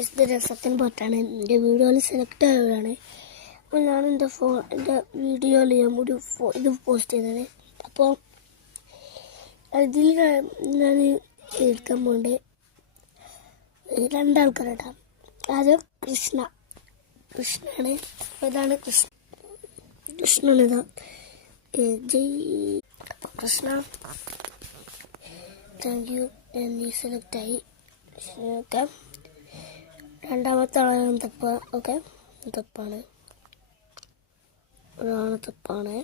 ഇത് രസത്തിന് പോയിട്ടാണ് എൻ്റെ വീഡിയോയിൽ സെലക്ട് ആയതാണ്. അപ്പോൾ ഞാൻ എൻ്റെ വീഡിയോയിൽ ഇത് പോസ്റ്റ് ചെയ്തത്. അപ്പോൾ ഇതിൽ ഞാൻ എടുക്കാൻ പോകേണ്ടത് രണ്ടാൾക്കാരാണ്. അത് കൃഷ്ണയാണ്. ഇതാണ് കൃഷ്ണനിതാ കൃഷ്ണ. Thank U. നീ സെലക്റ്റായി. ഓക്കെ, രണ്ടാമത്തെ ആളാണ് തപ്പ. ഓക്കെ, തപ്പാണ്, ഒരാള് തപ്പാണ്.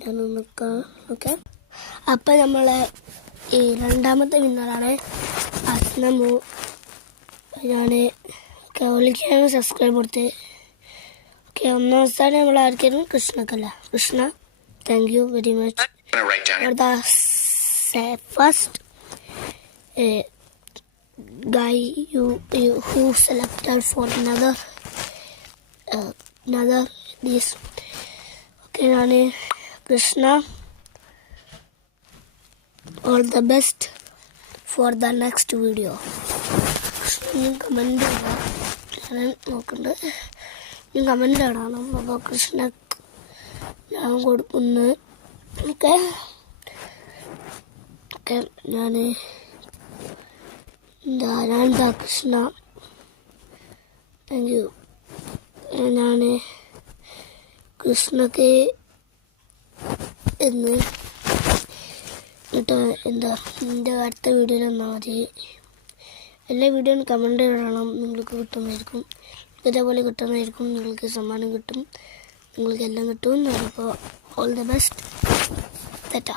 ഞാൻ നിൽക്കാം. ഓക്കെ, അപ്പം നമ്മളെ ഈ രണ്ടാമത്തെ വിന്നറാണ് അസ്നമു. ഞാൻ കൗലിക്കാണ് സബ്സ്ക്രൈബ് കൊടുത്ത്. ഓക്കെ, ഒന്നാം സ്ഥാനം നമ്മൾ ആർക്കായിരുന്നു? കൃഷ്ണക്കല്ല. Krishna, thank you very much for the first guy who selected for another this. Okay, nane Krishna, all the best for the next video. Comment നോക്കണ്ട്, നീ കമൻ്റ് ഇടണം. അപ്പോൾ കൃഷ്ണ ഞാൻ കൊടുക്കുന്നു. ഓക്കെ ഓക്കെ, ഞാനെന്താ കൃഷ്ണ, താങ്ക് യു. ഞാൻ കൃഷ്ണക്ക് എന്ന് കേട്ടോ. എന്താ എൻ്റെ അടുത്ത വീഡിയോയിൽ വന്നാൽ മതി. എല്ലാ വീഡിയോയും കമൻ്റ് ഇടണം. നിങ്ങൾക്ക് കിട്ടുന്നതായിരിക്കും, ഇതേപോലെ കിട്ടുന്നതായിരിക്കും. നിങ്ങൾക്ക് സമ്മാനം കിട്ടും, നിങ്ങൾക്ക് എല്ലാം കിട്ടും. അപ്പോൾ ഓൾ ദ ബെസ്റ്റ്. തെറ്റാ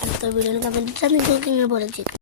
അടുത്ത വീഡിയോയിൽ കമൻ്റ് ഇട്ടാൽ നിങ്ങൾക്ക് ഇങ്ങനെ പോലെ ചെയ്യും.